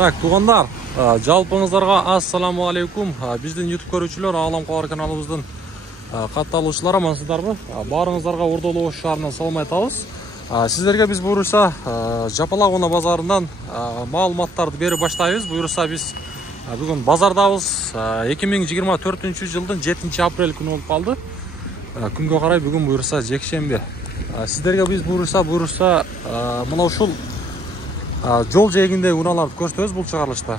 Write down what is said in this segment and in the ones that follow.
Так, туғандар, жалпыңыздарга ассаламу алейкум. Биздин YouTube көрүүчүлөр, Ағлам Калар каналыбыздын катталуучулары, амансыздарбы? Баарыңыздарга Ордолуу шаарынан салам айтабыз. Сиздерге биз буюрса Жапалакона базарынан маалыматтарды берип баштайбыз. Буюрса биз бүгүн базардабыз. 2024 жылдын 7 апрель күнү болуп калды. Күнгө карай бүгүн буюрса жекшемби. Сиздерге биз буюрса мына ушул жол жээгиндеги унааларды көрсөтөбүз бул чыгарылышта.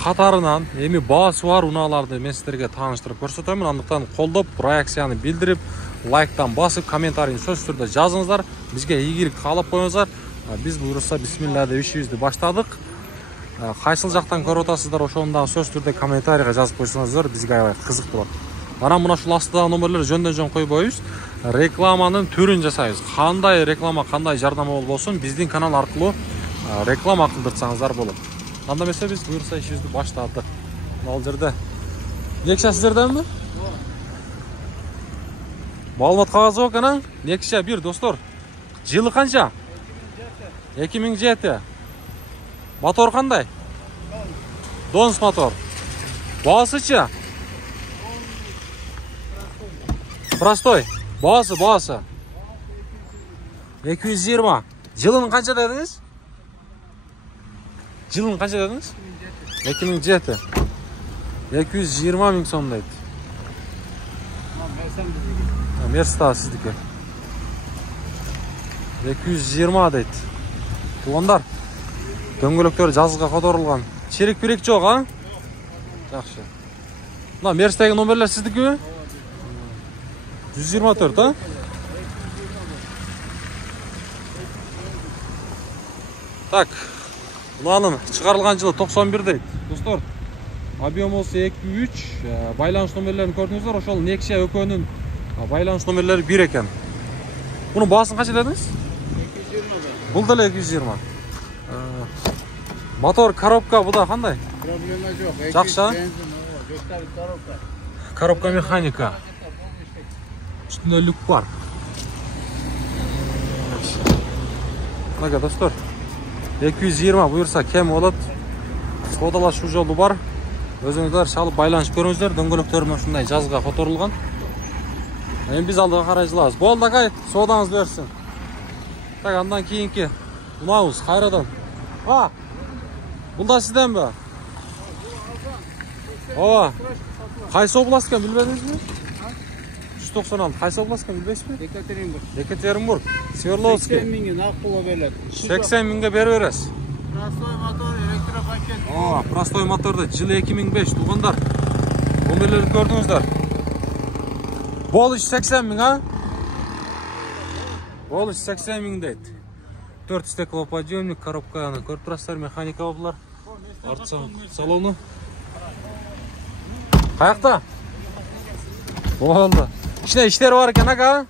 Катарынан эми баасы бар унааларды мен сиздерге тааныштырып көрсөтөмүн. Андыктан колдоп, реакцияны билдирип, лайктан басып, комментарийни сөзсүз түрдө жазыңыздар. Бизге ийгилик каалап коюңуздар. Биз буюрса бисмилла деп ишибизди баштадык. Кайсыл жактан көрүп атасыздар, ошону дагы сөзсүз түрдө комментарийге жазып койсоңуздар, бизге аябай кызык болот. Анан мына ушул астыдагы номерлерди жөндөн-жөн койбойбуз. Рекламанын түрүн жасайбыз. Кандай реклама, кандай жардама болбосун, биздин канал аркылуу реклама кылдырсаңыздар болот. Анда эмесе биз буюрса ишибизди баштадык. Ал жерде Nexia сиздерденби? Маалымат кагазы бар экен, Nexia 1 достор. Жылы канча? 2007. Мотор кандай? Донс мотор. Баасычы? Простой. Баасы. 220. Жылын канча дедиңиз? Жылын канча дедиңиз? 2007. 220 миң сом дейт. Мерста сиздики. 220 дейт. Тугандар, дөңгөлөктөр жазылга которулган. Черек берек жок, а? Жакшы. Мына Мерстеги номерлер сиздикиби? 124, а? Так. Мунанын чыгарылган жылы 91 дейт. Достор, объемосу 2-3, байланыш номерлерин көрдүңүздөр. Ошол Nexia экөөнүн байланыш номерлери 1 экен. Мунун баасын канча дедиңиз? 220. Бул деле 220. Мотор, коробка буда кандай? Проблема жок. Жакшы. Коробка механика. Үстүндө люк бар. Мага достор, 220 буюрса кем болот. Кодалашуу жолу бар. Өзүңүздөр чалып байланышып көрүңүздөр. Дөңгөлөктөр менен ушундай жазга которулган. Эми биз алдыга карай жылабыз. Болду акай, соодаңыз берсин. Так, андан кийинки унаабыз кайрадан. Бул да сизденби? Ооба. Кайсы область экен билбедиңизби? 196. Кайсы область экен билбейсизби? Екатеринбург. Свердловский. 80 миңге накылы берет. 80 миңге берип бересиз. Простой мотор, электропакет. Простой моторду жылы 2005 тугундар. Номерлерди көрдүңүздөр. Болуш 80 миң, а? Болуш 80 миң дейт. 4 стеклоподъемник, коробканы көрүп турасыздар, механика булар. Артса салону. Каякта? Болду. İçine işler var eкен, aka.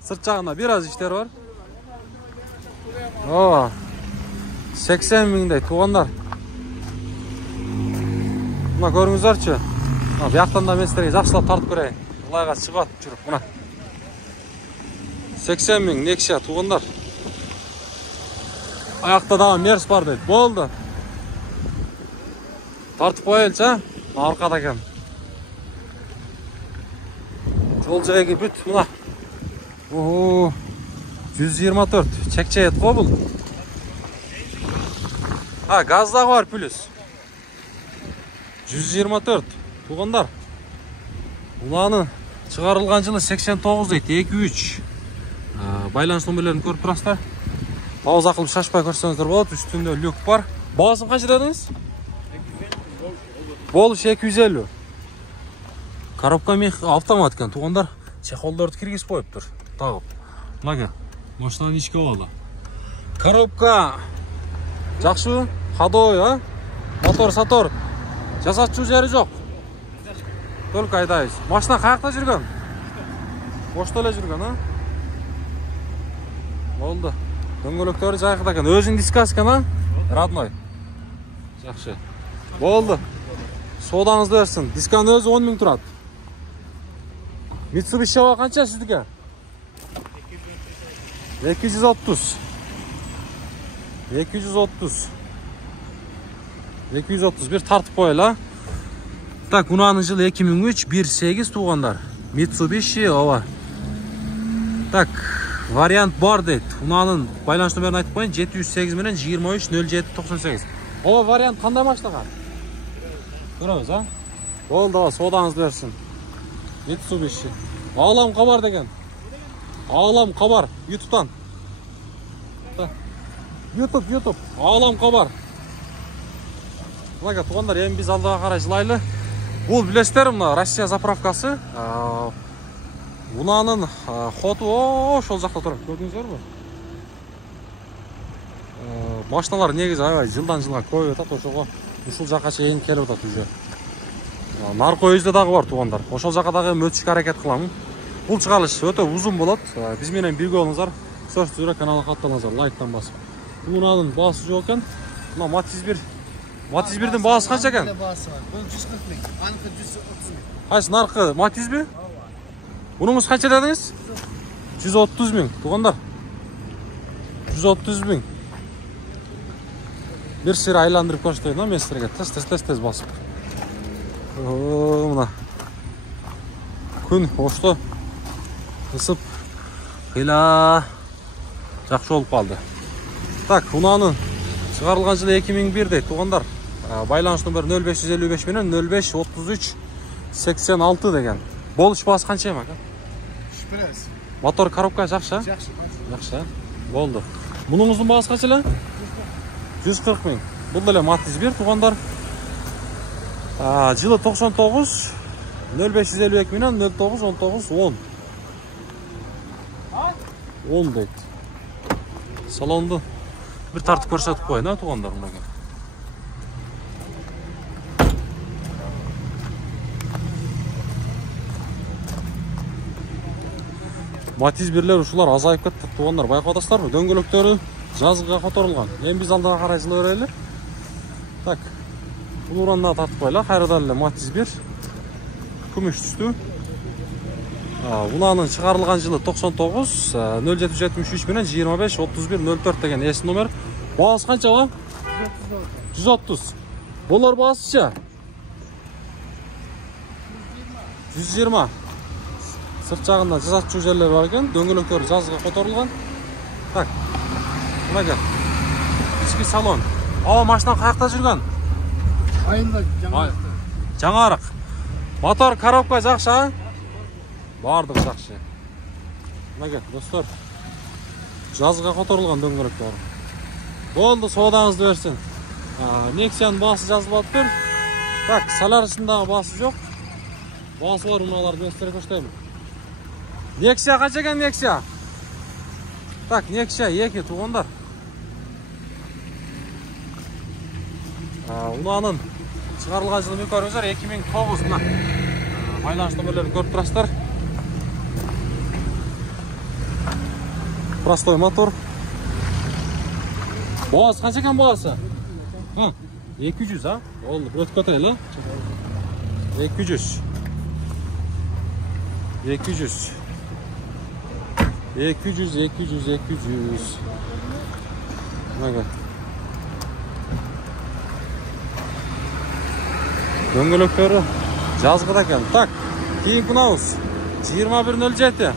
Sırt жагында biraz işler var. 80 ming deyt, тугандар. Мына көрүңүздөрчү. Бияктан да мен сиздерге жакшылап тартып берейин. Ылайга чыгып жүрүп, мына. 80 ming Nexia тугандар. Аякта дагы Мерс бар дейт. Болду. Тартып коелучу, аркада экен. Жол жайги бүт, мына. 124. Чекчейет го бул. Газ дагы бар плюс. 124. Тугандар. Уланын чыгарылган жылы 89 дейт, 2-3. Байланыш номерлерин көрүп турасыздар. Пауза кылып шашпай көрсөңүздөр болот. Үстүндө люк бар. Баасын канча дедиңиз? Болуш 250. Коробка автомат экен, тугандар. Чехолдорду киргизип коюптур. Тагып. Мага машинанын ички абалы. Коробка жакшы, ходовой, а? Мотор-сатор. Жасатчу жери жок. Только айдайбыз. Машина каякта жүргөн? Бошто эле жүргөн, а? Болду. Дөңгөлөктөрү жайкта экен. Өзүнүн дискасы экен, а? Родной. Жакшы. Болду. Соодаңызды берсин. Дисканын өзү 10 миң турат. Mitsubishi канча сиздике? 230. 231 тартып қойла. Так, унаның жылы 2003, 1.8 туғандар. Mitsubishi, ова. Так, вариант бар дейді. Унаның байланыш нөмірін айтып қойын, 708 менен 230798. Ова вариант қандай машинаға? Көреміз, а? Болды, содаңыз берсін. Mitsubishi. Ağlam qabar деген. Ağlam qabar. YouTube'dan. YouTube. Ağlam qabar. Бұлайға туғандар, ең біз алдаға қарай жылайлы. Бұл білесіздер, мұна Россия заправкасы. Унаның хоты, шол жақта тұр. Көрдіңіздер бі? Машиналар негізі жылдан жылға көйіп өтат, ошоға ушул жаққа шейін келіп өтат уже. Нарко өзде дағы бар туғандар. Ошол жаққа дағы өтішке әрекет қыламын. Бұл шығалыш өте ұзын болады. Біз менен бірге олыңыздар. Сөрт жүрек каналға қатталыңыздар, лайктан басып. Бұл унаның басы жоқ екен. Мына Matiz 1'din bağısı kaç ekan? Bağısı var. Bu 140 bin. Anıkı 130 bin. Kaç narkı Matiz mi? Bununuz kaç edediniz? 130 bin. Tuğanlar. 130 bin. Bir sıra aylandırıp koştayım lan mesleğe. Tez basıp. Mına. Күн hoştu. Isıp. Hila. Жақсы olup kaldı. Так, unanın çıkarılgan жылы 2001'de tuğanlar. Байланыш нөмірі 0555 менен 0533 86 деген. Болуш басы қанша ем, ака? Шпресс. Мотор коробка жақсы? Жақсы. Болды. Мұныңыздың басы қанша эле? 140 мың. Бұл деле Matiz 1 туғандар. Жылы 99 0552 менен 09 19 10. 10 дейді. Салонды bir tartып көрсетіп қойын, а туғандар мұндағы. Matiz 1'лер ушулар азайып кетті туғандар. Байқаудастар мы? Дөңгөлөктөрү жазғыға которылған. Ең біз алдаға қарай жылы өрелі. Так, бұл уранына тартып қойла. Қайрадан Matiz 1 күміш түсті. Ulanın çıkarılgan жылы 99 0773 менен 25 31 04 деген есім номер. Bağısı қанша ва? 130. Болар bağısıça? 120. Sırt жағында жасатчу жерлер бар екен. Дөңгөлөктөр жазғы которылған. Так. Мына кел. İçki salon. Ава машина қаяқта жүрген? Айында Жаңарық. Мотор коробка жақсы. Бардық жақсы. Мына кел, достар. Жазға которылған дөңгөлөктөр. Болды, содаңызды берсін. Nexa'nın басы жазылып тұр. Так, Solaris'inдағы басы жоқ. Басы бар, мыналарды gösterip көштеймін. Nexia қанша екен Nexia? Так, Nexia 2 туғандар. Ulanın шығарылған жылы мен көріңіздер 2009 мына. Байланыш нөмірлерін көріп тұрасыздар. Простой мотор. Bağısı қанша екен bağısı? 200, ha? Oldu, öt kötüyle. 200. 200. 200, 200, 200. Bak. Дөңгөлөктөрү жазгыда экен. Так, кийинки наус 2107.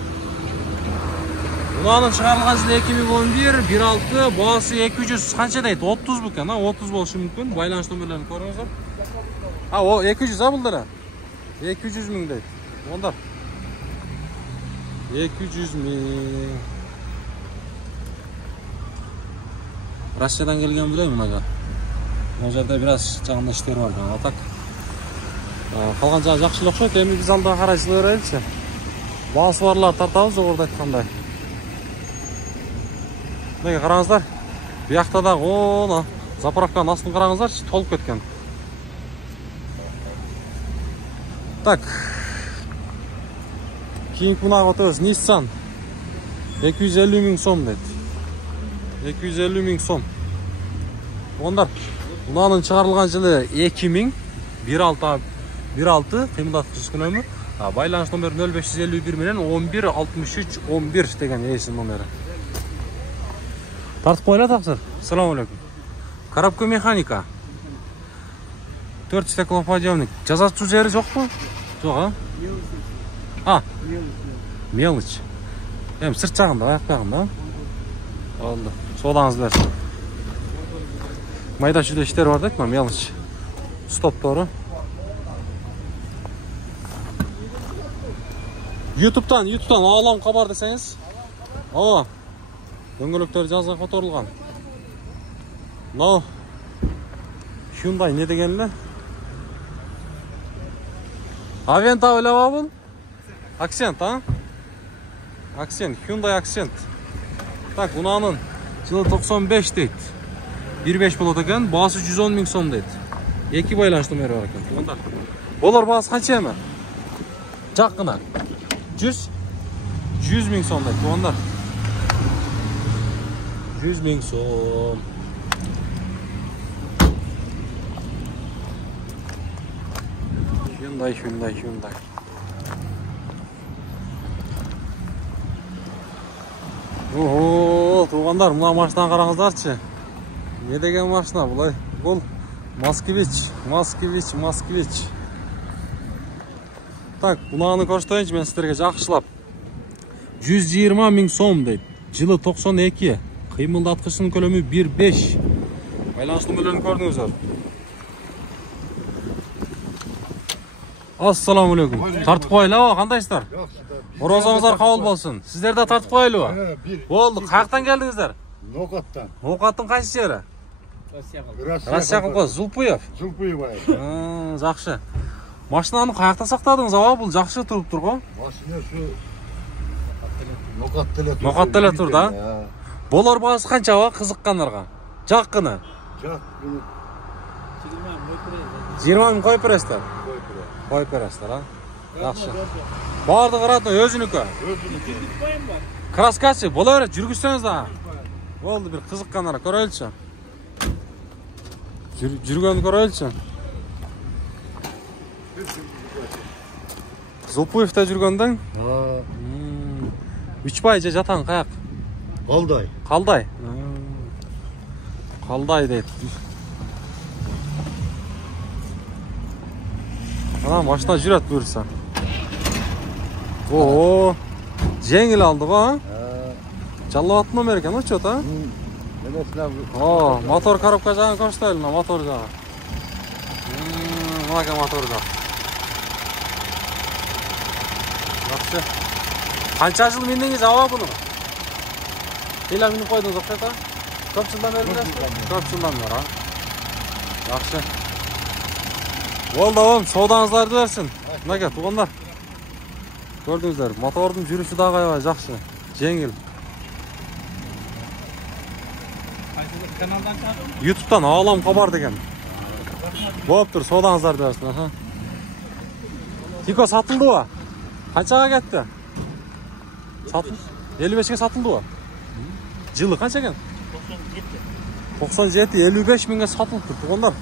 Ulanın çıkarılgan жылы 2011 1.6 bağısı 200 kança deydi? 30 bu kan, 30 болушу мүмкүн. Байланыш нөмірлерін көріңіздер. O 200 ha buldur. 200 мың deydi. Onlar 200 мың. Russiyadan gelgen bileyim mınaga. O жерде biraz жағында иштер бар kan. Так. Қалған жағы жақшылық шот. Эми биз алдаға қарай жылы өрелікші. Bağısı барлар тартабыз жогоруда айткандай. Мына қараңыздар. Bu жақта да оны заправканың астын қараңыздар, толып кеткен. Так. Кейінгі мұнаға өтөбүз Nissan 250 мың сом дейді. 250 мың сом. Ондар мұнаның шығарылған жылы 2000 1.6 қимылдатқыш күнөмі. Байланыш номері 0551 менен 11 63 11 деген есім номері. Тартып қойла тақсыр. Ассаламу алейкум. Коробка механика. 4 стеклоподъемник. Жазатчу жери жокпу? Жок, а? А, мелочь. Эми сырт жагында, аяк жагында. Болду. Содаңыз берсин. Майда чүйдө иштер бар дейт, мелочь. Стоптору. YouTube'dan Ağlam Kabar deseniz. Aa. Дөңгөлөктөр жазга которулган. No. Hyundai ne degen эле? Aventa ойлоп бул? Акцент, а? Акцент, Hyundai Акцент. Так, bunanın жылы 95 дейт. 1.5 болот экен, баасы 110 000 сом дейт. Эки байланыш номери бар экен. Мында. Болор баасы канча эми? Жак гына. 100 000 сом дейт. Тугандар. 100 000 сом. Hyundai. Ого, тугандар, мына машинаны караңыздарчы. Не деген машина булай? Бул Москвич. Так, bunаны көрсөтөйүнчү мен сиздерге жакшылап. 120 000 сом дейт. Жылы 92. Кыймылдаткычынын көлөмү 1.5. Байланыш номерлерин көрдүңүздөр. Assalamu alaikum. Тартып коелу, кандайсыздар? Орозоңуздар кабыл болсун. Сиздер да тартып коелу? Болду, каяктан келдиңиздер? Нокаттан. Нокаттын кайсы жери? Россия колхоз, Зулпуев. Жакшы. Машинаны каякта сактадыңыз, аба? Бул жакшы туруп тур го? Машина şu Нокатта эле тур. Нокатта эле тур да? Болор баасы канча аба кызыккандарга? Жаккыны. 20 000 коюп бересиздер. Коюп бересиздер, а? Жакшы. Бардыгы ратно өзүнүкү. Краскачы, боло берет, жүргүзсөңүз да. Болду, бир кызыккандар көрөлүчү. Жүргөнү көрөлүчү. Зулпуевте жүргөндүң? 3 бай же жатаң каяк? Калдай. Калдай дейт. Ана машина жүрөт буюрса. Оо, жеңил алды го, а? Жаллап аттын номер экен, очот, а? О, мотор коробка жагын көрсөтөлү, мотор жагы. Мына мотор жагы. Жакшы. Канча жыл миндиңиз аба буну? Эла минип койдуңуз окшойт, а? Көп жылдан бери билесизби? Көп жылдан бери, а? Жакшы. Болду, содаңыздарды берсин. Мынакей, тугандар. Көрдүңүздөр, мотордун жүрүшү дагы аябай жакшы. Жеңил. YouTube'dan Ağlam Kabar деген. Болуптур, содаңыздарды берсин. Тико сатылдыбы? Канчага кетти? 55 сатылдыбы? Жылы канча экен? 97, 55 000 сатылыптыр, тугандар.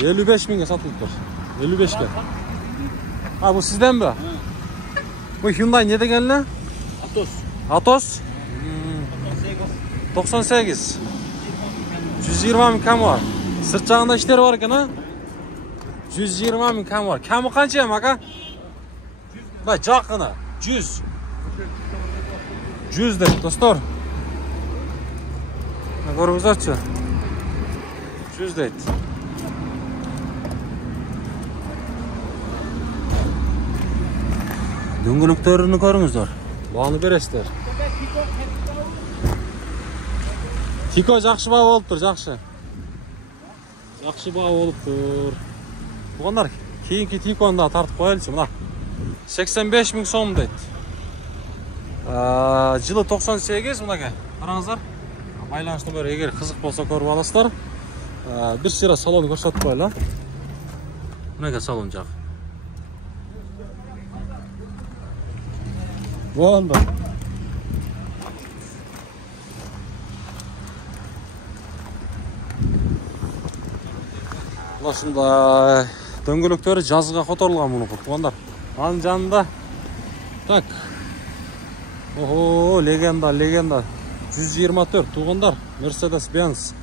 55 000 сатылыптыр. 55 А, bu sizden mi? Bu Hyundai ne деген эле? Atos. 98. 120 000 kam var. Sırt жагында иштери бар экен, а? 120 000 kam var. Kamı канча эми, ака? Бай, жакына. 100. 100 дейт, достор. Көрүңүздөрчү. 100 дейт. Дөңгөлөктөрүнү көрүңүздөр. Бааны бересиздер. Тико жакшы баа болуптур, жакшы. Жакшы баа болуптур. Тугандар, кийинки Тикону да тартып коелучу, мына. 85 000 сом дейт. Жылы 98, мынакей. Караңыздар. Байланыш номери эгер кызык болсо көрүп аласыздар. Бир сыйра салон көрсөтүп коелу. Мынакей салон жак. Болду. Ушундай дөңгөлөктөрү жазга которулган муну тугандар. Анын жанында так. Ого, легенда. 124 тугандар. Mercedes Benz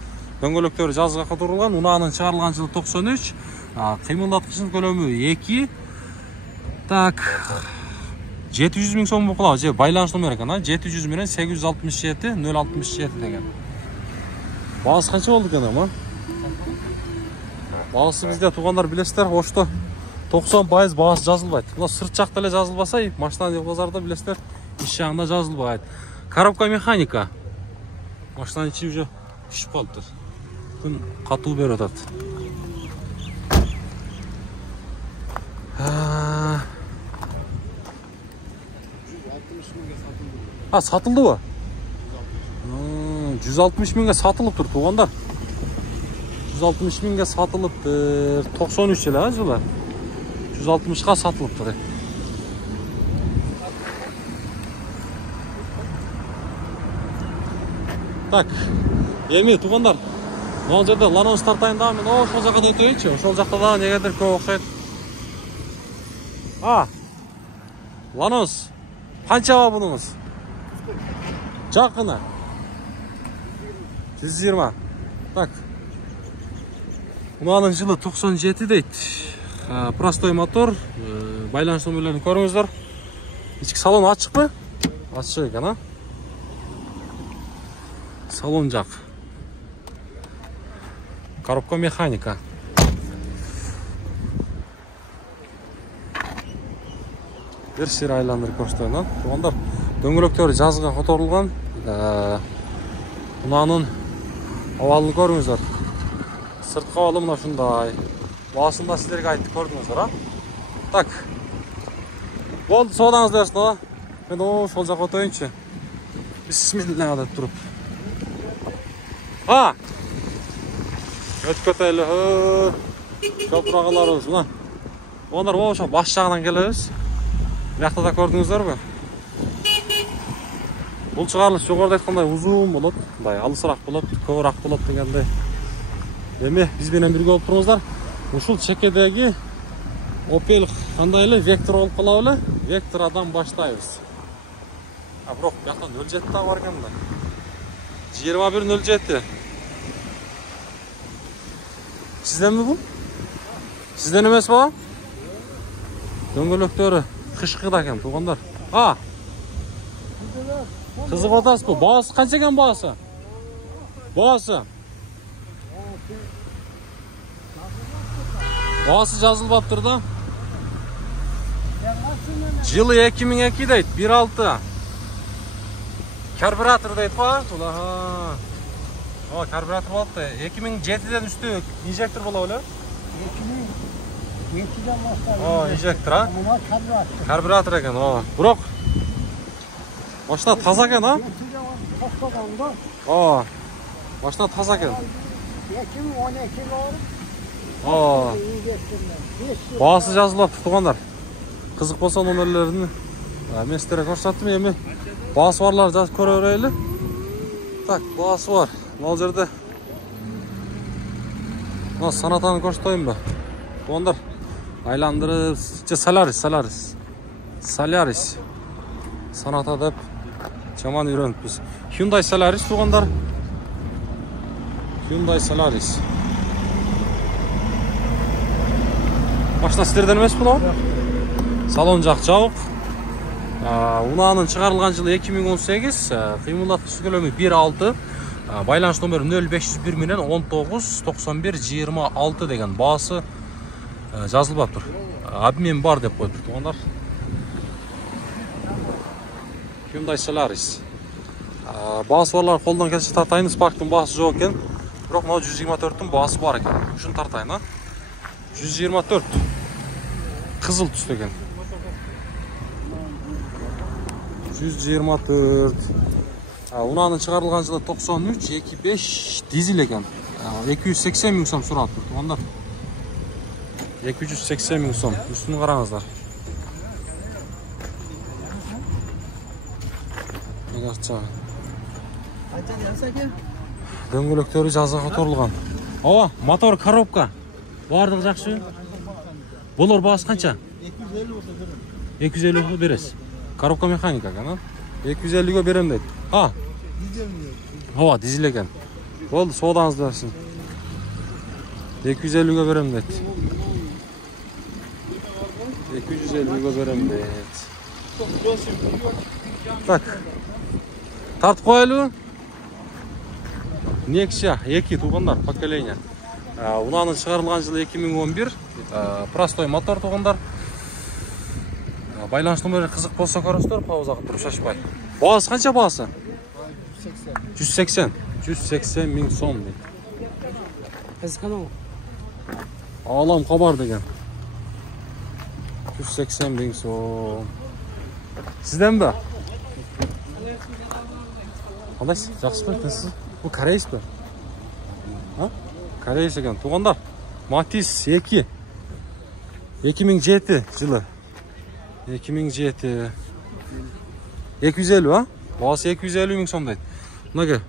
Дөңгөлөктөрү жазга которулган. Унаанын чыгарылган жылы 93. Кыймылдаткычынын көлөмү 2. Так. 700 миң сом болуп же байланыш номер экен, 700 менен 867 067 деген. Баасы канча болду экен ама? Баасы бизде туугандар билесиздер, ошто 90% баасы жазылбайт. Мына сырт жакта эле жазылбаса, машина базарда билесиздер, иш жагында жазылбайт. Коробка механика. Машинанын ичи уже түшүп калыптыр. Күн катуу берип атат. Сатылдыбы? 160 миңге сатылыптыр, туугандар. 160 миңге сатылыптыр. 93 жылы. 160га сатылыптыр. Так, эми туугандар, мына жерде ланос тартайын да, мен ошол жака да өтөйүнчү. Ошол жакта да негедир көп окшойт. Ланос, канчаба бунуңуз? Жакына. 120. Так. Унаанын жылы 97 дейт. Простой мотор, байланыш номерлерин көрүңүздөр. Ички салон ачыкпы? Ачык экен, Салон жак. Коробка механика. Бир сир айландырып көрсөтөйүн, туугандар. Дөңгөлөктөрү жазга которулган. Унаанын абалын көрүңүздөр. Сырткы абалы мына ушундай. Баасында силерге айтып көрдүңүздөр, Так. Болду, соодаңыз берсин, Мен ошол жака өтөйүнчү. Бисмилла деп туруп. Өтүп кетели. Жапырагаларыбыз, мына. Ондар ошо баш жагынан келебиз. Биякта да көрдүңүздөрбү? Бул чыгарылыш жогоруда айткандай узун болот, мындай алысыраак болот, көбүрөөк болот дегендей. Эми биз менен бирге болуп туруңуздар. Ушул чекедеги Opel кандай эле Vector болуп калабы эле? Vector'дан баштайбыз. Бирок бияктан 07 да бар экен мына. 2107. Сизденби бул? Сизден эмес ба? Дөңгөлөктөрү кышкыда экен, туугандар. Кызык атасызбы? Баасы канча экен баасы? Баасы жазылбаптыр да. Жылы 2002 дейт, 1.6. Карбюратор дейт ба? Карбюратор болот да. 2007ден үстү инжектор болобу эле? 2007ден баштап. Инжектор, Карбюратор экен, Бирок машина таза экен, Машина таза экен. 2012 Баасы жазылбаптыр, туугандар. Кызык болсо номерлерин мен сиздерге көрсөттүм. Эми баасы барларды жазып көрө берели. Так, баасы бар. Мына жерде мына Санатаны көрсөтөйүнбү? Туугандар, айландырып, Солярис. Саната деп жаман үйрөнүппүз. Hyundai Solaris, туугандар. Hyundai Solaris. Машина сиздерден эмес бул? Салон жак жабык. Унаанын чыгарылган жылы 2018, кыймылдаткыч көлөмү 1.6, байланыш номери 0501 менен 19 91 26 деген. Баасы жазылбаптыр. Обмен бар деп коюптур, туугандар. Hyundai Solaris. Баасы барлар колдон келсе тартайын. Spark'тын баасы жок экен. Бирок мына 124'түн баасы бар экен. Ушуну тартайын, 124. Кызыл түстө экен. 124. Унаанын чыгарылган жылы 93, 25 дизель экен. 280 миң сом сурап тур, туугандар. 280 миң сом. Үстүн караңыздар. Дөңгөлөктөрү жазга которулган. Мотор, коробка. Бардыгы жакшы. Болор баасы канча? 250 бересиз. Коробка механика экен, 250 берем дейт. Дизель экен. Oldu, soğudanızı versin. 250'ye verem dedi. 250'ye verem dedi. Tak. Tartıp koyalım. Nexia 2 туғандар поколение. Ulanın çıkarılған жылы 2011. Простой мотор туғандар. Байланыш номері қызық болса көріңіздер, пауза қылып тұрып шашпай. Бағасы қанша бағасы? 180. 180 мың сом дейді. Қызғану. Алам қабар деген. 180 мың сом. Сізден бе? Қандайсыз? Жақсы ба? Сіз? Bu Koreys mi? Ha? Koreys ekan. Tuğanlar. Matiz 2. 2007 yılı. 2007. 250 ha? Bağısı 250 мың сом дейді. Мынаga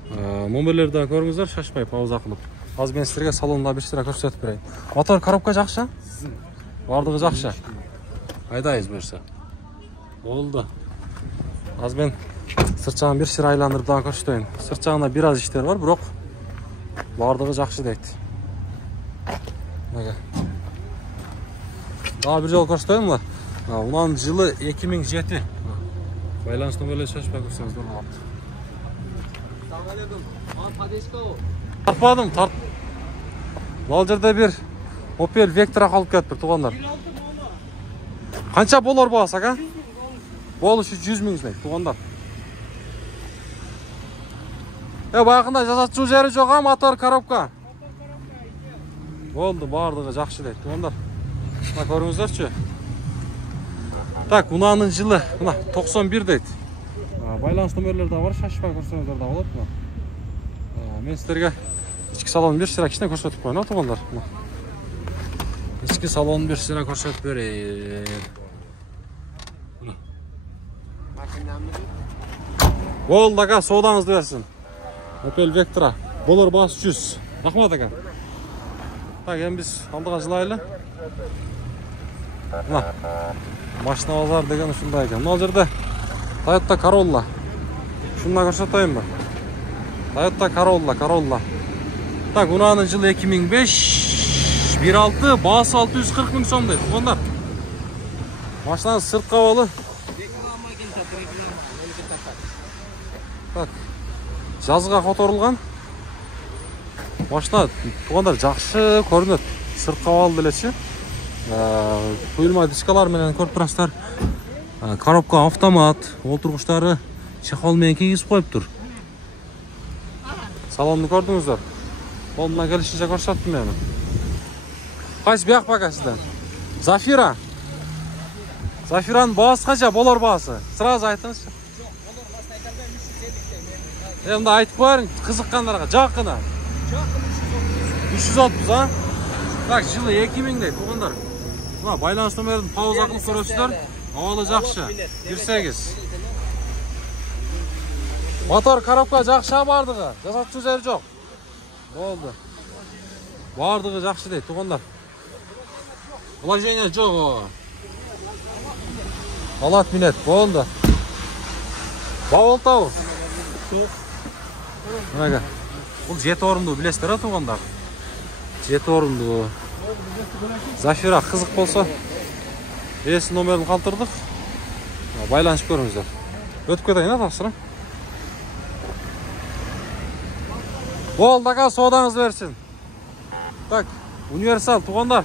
номерлерді көріңіздер, шашпай пауза қылып. Az ben sizlerге салонда bir sıra көрсетіп берейін. Мотор коробка жақсы? Бардығы жақсы. Айдайыз берсе. Oldu. Az ben сырт bir sıra айландырып daha көрсетейін. Сырт жағында biraz işler var, бірақ бардығы жақсы дейді. Мынаga. Daha bir жол көрсетейін мұлар. Ulan жылы 2007. Байланыс номерлері шашпай көрсеңіздер болады. Tartmadım, tart. Бұл жерде bir Opel Vectra қалып кетті, туғандар. Қанша болар бағасы, аға? Болушы 100 мың дейді, туғандар. Бағында жасату жері жоға, мотор, коробка. Болды, бардығы жақсы дейді, туғандар. Мына көріңіздерші. Так, мынаның жылы 91 дейді. Байланыс номерлері де бар, шашпай көрсеңіздер де болады. Мен сіздерге ішкі салонын бір сыра кішіне көрсетіп қойын, туғандар. Ішкі салонын бір сыра көрсетіп берейін. Болды, аға, соғдаңызды берсін. Opel Vectra. Болар басы 100. Рахмат, аға. Так, енді біз алдыға жылайлы. Машина базар деген ұшындай екен. Мынау жерде Toyota Corolla. Şununla көрсетейін бі. Toyota Corolla. Так, ulanın жылы 2005. 1.6, бағасы 640 мың сом дейді. Ондар. Машинаны сырт қабалы. Так. Жазға қоторылған. Машина туғандар жақсы көрінеді. Сырт қабалы делеші. Құйылма дискалар менен көріп тұрасыздар. Коробка автомат, отырғыштары чехолмен кигізіп қойып тұр. Салонды көрдіңіздер. Қолымнан келішінше көрсеттім мені. Қайсы бияқ бақа сізден? Зафира. Зафираның бағасы қанша? Болар бағасы? Сразу айтыңызшы. Енді айтып қойырын қызыққандарға. Жақына. 330, а? Так, жылы 2000 дейді, бұғындар. Байланыс номерін пауза қылып көресіздер. Avalı жақшы. 1.8. Motor, коробка жақшы бардығы. Жасату жері жоқ. Болды. Бардығы жақшы дейді, туғандар. Вложение жоқ. Алат минет, болды. Бауылтау. Бұл 7 орынды білесіздер, туғандар. 7 орынды. Зафира қызық болса. Есі номерін қалтырдық. Байланышып көріңіздер. Өтіп кетайын, тапсырым. Болды, аға, соғдаңыз берсін. Так, универсал, туғандар.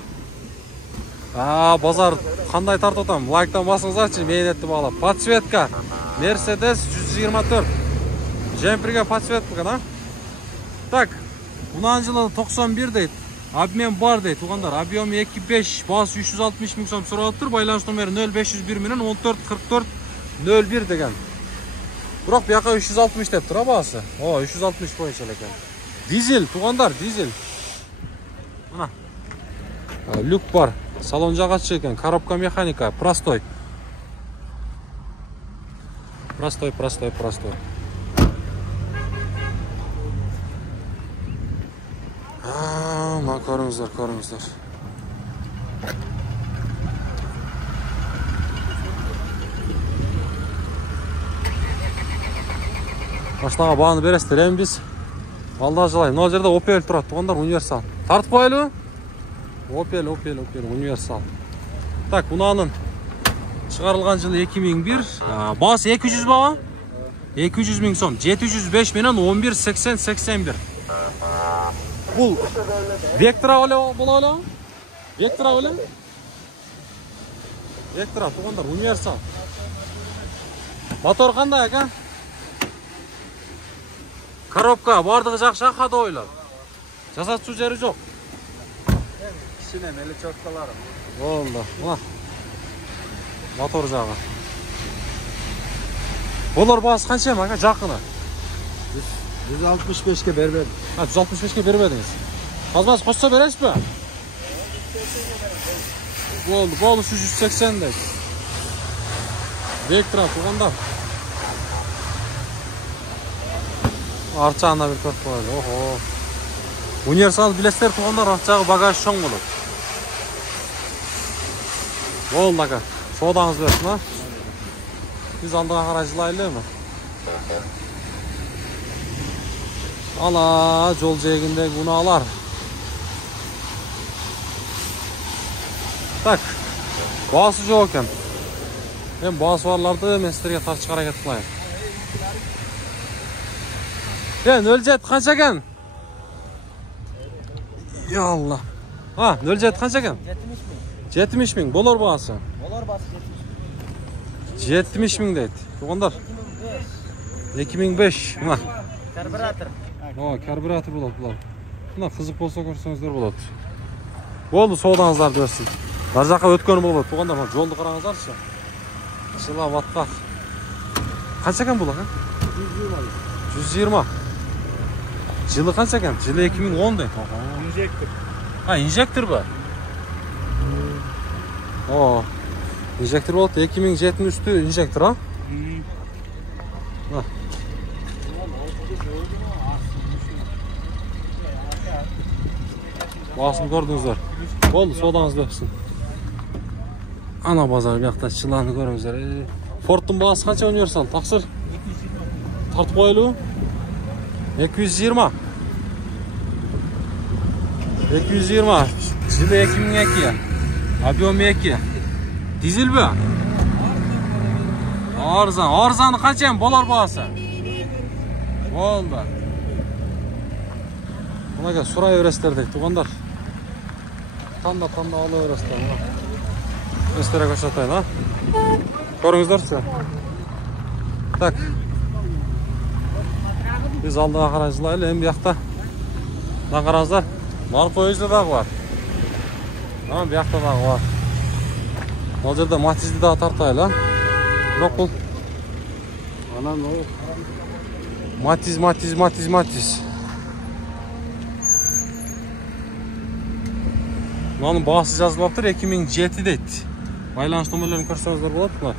Базар қандай тарт отам? Лайктан басыңыз атшы, мейнетті бағалап. Подсветка. Mercedes 124. Жемпірге подсветка, на? Так, бұнан жылы 91 дейді. Обмен бар дейді, туғандар. Объем 2.5, басы 360 мың сом сұралып тұр. Байланыс номері 0501 менен 144401 деген. Бірақ бұяқа 360 деп тұра басы. 360 бойынша екен. Дизель, туғандар, дизель. Мына. Люк бар. Салон жағатшы екен. Коробка механика. Простой. Простой. Көріңіздер. Машинаға бағаны бересіздер, біз Алда жылай. Мына жерде Opel тұрады туғандар, универсал. Тартып қоялы? Opel, универсал. Так, мынаның шығарылған жылы 2001. Басы 200 баға? 200 мың сом. 705 менен 11.80-81. Бұл Vectra бола өлі? Vectra өлі? Vectra, туғандар, универсал. Мотор қандай, ака? Коробка, бардығы жақша қады ойлап. Жасатшы жері жоқ. Кішіне мелі чоткалары. Болды. Мына мотор жағы. Олар басы қанша ма, ака? Жақыны? 165'ke berber. 165'ke бербедіңіз. Қазбасы қосса бересіз бе? Болды, 180 дейді. Vectra туғандар. Арт жағына бір көріп қойды. Охо. Универсал білестер туғандар, арт жағы багаж шоң болады. Болды, ака. Содаңыз берсін, а? Біз алдыға қарай жылайлы ма? Ала, жол жегіндегі ұналар. Так, басы жоқ екен. Мен басы барларды мен сіздерге тартышқа қарай кетіп қылайын. Бен, 07 қанша екен? Я Алла. 07 қанша екен? 70 мың. Болар басы? Болар басы 70 мың дейді. Туғандар? 2005. Мына. Карбюратор. Карбюратор болады бұлар. Мына қызық болса көрсеңіздер болады. Болды, содаңыздарды берсін. Бар жаққа өткені болады. Туғандар, жолды қараңыздаршы. Жыла ватқа. Қанша екен бұл, ака? 120. Жылы қанша екен? Жылы 2010 дейді. Injector. Инжектор ба? Инжектор болды. 2073 инжектор, а? Басын көрдіңіздер. Болды, содаңызды өпсін. Ана базар бияқта шыланы көріңіздер. Форттың басы қанша универсал? Тақсыр? Тартып қойылу? 220. 220. Жылы 2002. Объем 2. Дизель бі? Арзан. Арзаны қанша болар басы? Болды. Мұнаға сұрай өрестер дейді, туғандар. Танда алу өрестер. Өстере көшатайын, а? Көріңіздер сі? Так. Біз алдыға қарай жылайлы, әм бияқта. Да қараңыздар. Нар поезді дағы бар. Бияқта дағы бар. Ол жерде матизді дағы тартайлы, а? Жоқ бұл. Anam o. Matiz. Мынаның басы жазылып тұр, 2007 дейді. Байланыс нөмірлерін көрсеңіздер болады мына.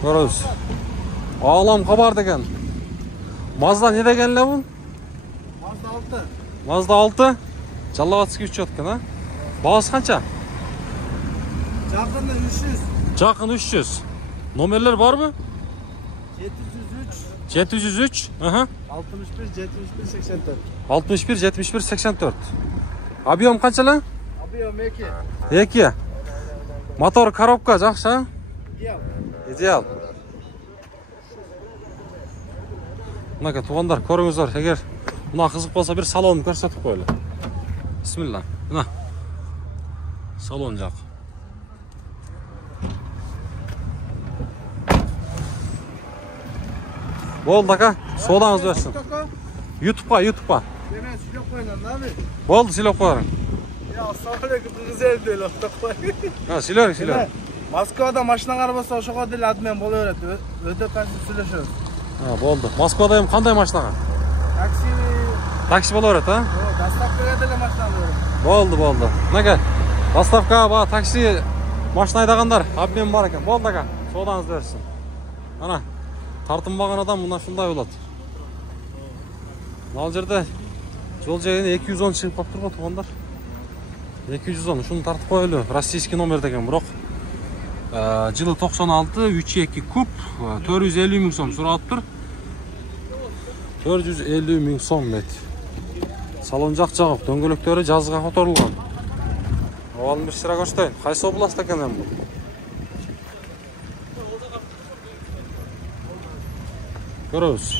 Көріңіз. Ağlam kabar деген. Mazda ne деген ле бұл? Mazda 6. Жаллаватский учетка, да? Бағасы қанша? Жақында 300. Жақын 300. Номерлер бар мı? 703. 61 71 84. Объем қанша ле? Объем 2. Мотор коробка жақсы? Идеал. Мынака туғандар, көріңіздер, егер мына қызық болса бір салонын көрсетіп қойлы. Бисмилла. Мына. Салон жақ. Болды, ака. Содаңыз берсін. YouTube'a. Hemen silop koyalım abi. Болды, silop қойарың. Ya asalaamualeykum güzel değil o. Silor. Moskvada машина arabası oşağa değil admen bolu öğretti. Öde kaçtı söyleşiyoruz. Болды. Москвада ем қандай машинаға? Такси болу керек, а? Доставка edele машина alıyorum. Болды. Мынака. Доставка, такси машина айдағандар, обмен бар екен. Болды, ака. Содаңыз берсін. Ана, тартынбаған адам мына шындай болады. Ал жерде жол жайын 210 шығып қап тұр ғой туғандар. 210. Şunu tartып koyulu. Российский номер деген бирок. Жылы 96, 3.2 куб, 450 миң сом сурап тур. 450 миң сом дейт. Салон жак жагып, дөңгөлөктөрү жазга которулган. Оған bir sıra көрсөтөйүн. Кайсы област экен эми? Көрөбүз.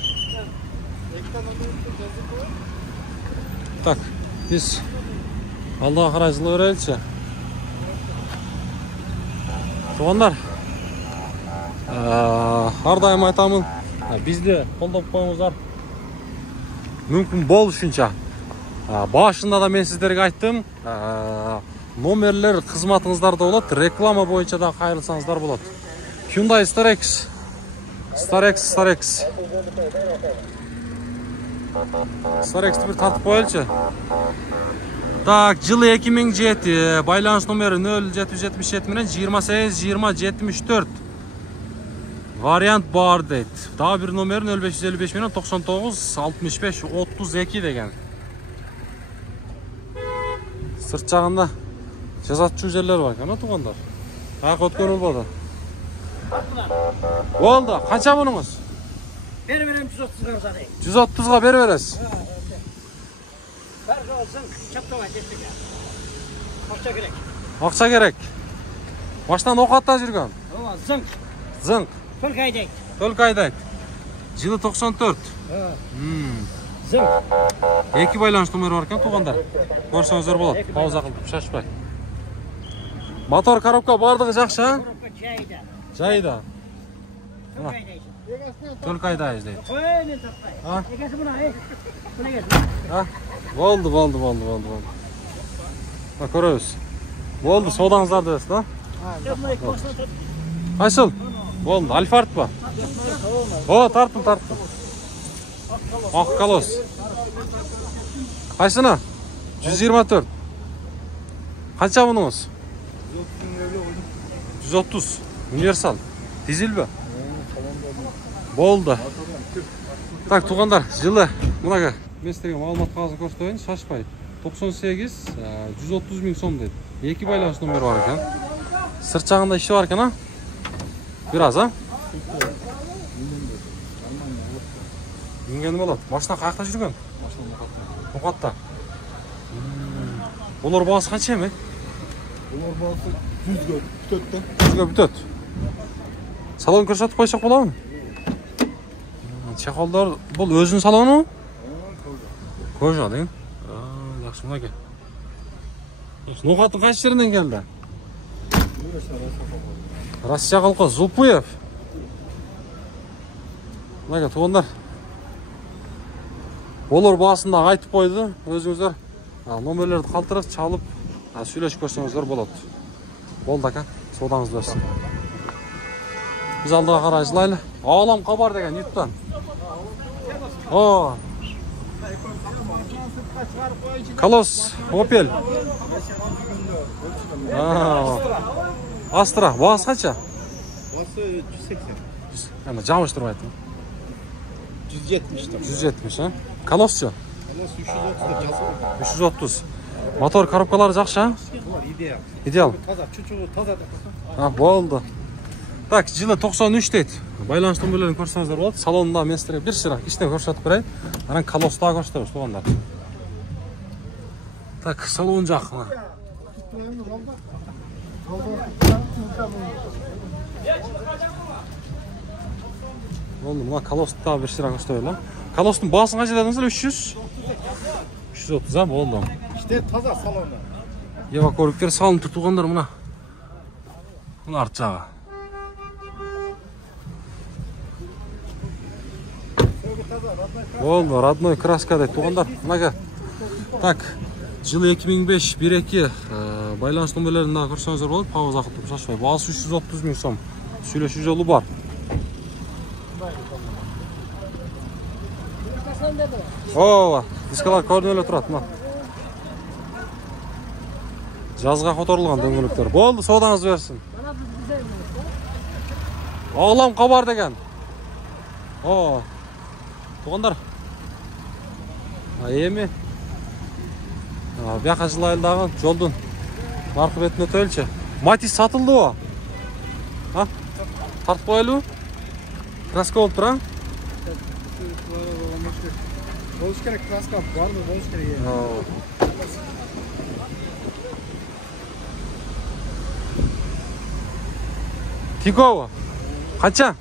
Так, биз алдыга карай жылы береличи. Тугандар, ар дайым айтамын, бизди колдоп коюңуздар. Мүмкүн болушунча. Башында да мен сиздерге айттым, номерлер кызматыңыздарда болот, реклама боюнча да кайрылсаңыздар болот. Hyundai Starex. Starex'ti bir tartып koyalım. Так, жылы 2007, байланыш номері 0777 менен 28 20 74. Вариант бар дейт. Дагы бир номери 0555 менен 99 65 32 деген. Сырт жагында жазатчу жерлер бар экен, туугандар. Ак өткөн болбоду. Болду, канча мунуңуз? Берем 130'ga uzatayım. 130'ga beriberiz. Farkı olsun, çaptama geçtik ya. Akça gerek. Акча керек. Баштан окатта жүргөн. Ова, zınk. Зыңк. Только aydak. Только айдайт. Жылы 94. Zınk. Эки байланыш номери бар экен, туугандар. Көрсөңүздөр болот. Пауза кылып, шашпай. Мотор, коробка бардыгы жакшы, а? Коробka çayda. Жайда. Только aydaysın. Только айдайбыз дейт. Koyun tapay. Ha? Egesi buna, Buna gelsin. Ha? Болду. Көрөбүз. Болду, соодаңыздарды берсин, а? Кайсыл? Болду, Альфард ба? О, тарттым. Ак колос. Кайсына? 124. Канча мунуңуз? 130. Универсал. Дизель бе? Болду. Так, туугандар, жылы мынага мен сіздерге маалымат кагазын көрсөтөйүн, шашпай. 98 130 миң сом дейт. Эки байланыш номери бар экен. Сырт жагында иши бар экен, а? Бир аз, а? Ингени болот. Машина каякта жүргөн? Окатта. Булар баасы канча эми? Bunlar bazı 100'gö бүтөттөн. 100'гө бүтөт. Салон көрсөтүп койсок болобу? Чехолдор бул өзүнүн салону? Кожа деген. Жакшы мына ке. Нокаттын кайсы жеринен келди? Россия колхоз Зулпуев. Мына ке, туугандар. Болор баасында айтып койду. Өзүңүздөр номерлерди калтырып, чалып, сүйлөшүп көрсөңүздөр болот. Болду экен. Соодаңызды берсин. Биз алдыга карай жылайлы. Алам кабар деген юттан. О. Колос, Opel. Astra, баасы канча? Bası 180. Ана жабыштырбайт. 170 170, а? Колосчу? Колос 330 жазып. 330. Мотор, коробкалары жакшы, а? Bunlar ideal. Идеал. Таза, чучугу таза. Болду. Так, жылы 93 дейт. Байланыш номерлерин көрсөңүздөр болот. Салонунда мен сиздерге бир сыйра иштен көрсөтүп берейин. Анан колостагы көрсөтөбүз, туугандар. Так, салон жак. Болду, мына колосту бир сыйра көрсөтөбүз. Колостун баасын канча дедиңиздер? 300? 330, а? Болду. İşte таза salonu. Евакориктер салынып тур, туугандар, мына. Мына арт жагы. Болду, родной краска дейт, туугандар. Мынага. Так, жылы 2005 1-2 байланыш номерлерин дагы көрсөңүздөр болот. Пауза кылып шашпай. Баасы 330 миң сом. Сүйлөшүү жолу бар. Ооба, дискалар көрүнүп турат, мына. Жазга которулган дөңгөлөктөр. Болду, соодаңыз берсин. Оглам кабар деген. О. Туугандар. Эми бияка жылайлы дагы жолдун Narkı betine ötölçü. Matiz satıldı o. Ha? Tartıp koyalım. Kraska olup duran. Болуш керек, краска барлығы болуш керек. Тикова. Қанша?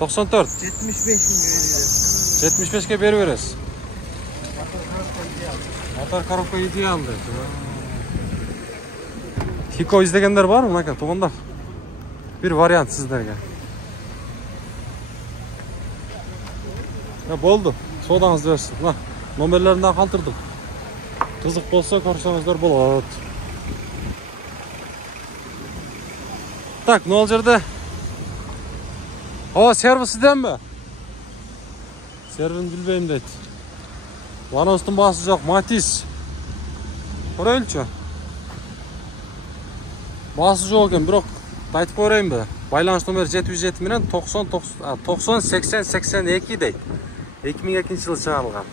94. 75'ke beri veririz. Motor коробка идеалды. Тико izlegenler var mı? Туғандар. Bir variant sizlerge. Ya boldu. Sodаңызды берсін. Номерлерін қалтырдым. Қызық болса көрсеңіздер болады. Так, ne olacaktı? O servis sizden mi? Servini bilbeyim deydi. Bana üstün bası yok. Matiz. Oraya ölçü. Bası yok ekan, biroq aytib ko'rayım be. Байланыш номeri 707 bilan 90 80 82 deydi. 2002-yılı çıkarılgan.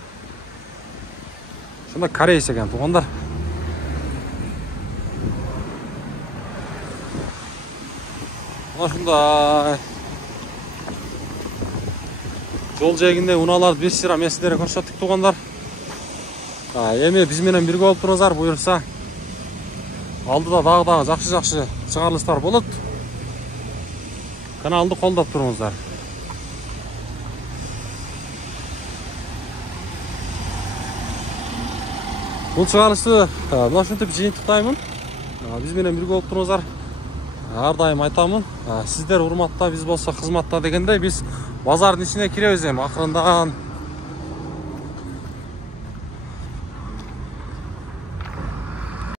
Şunda Koreys ekan, tuğanlar. Şunda жол жээгинде унааларды бир сыйра мен сиздерге көрсөттүк туугандар. Эми биз менен бирге болуп туруңуздар, буюрса. Алдыда дагы жакшы чыгарылыштар болот. Каналды колдоп туруңуздар. Бул чыгарылышты мына ушинтип жыйынтыктаймын. Биз менен бирге болуп туруңуздар. Ар дайым айтамын, сиздер урматта, биз болсо кызматта дегендей, биз базардын ичине киребиз эми акырындан.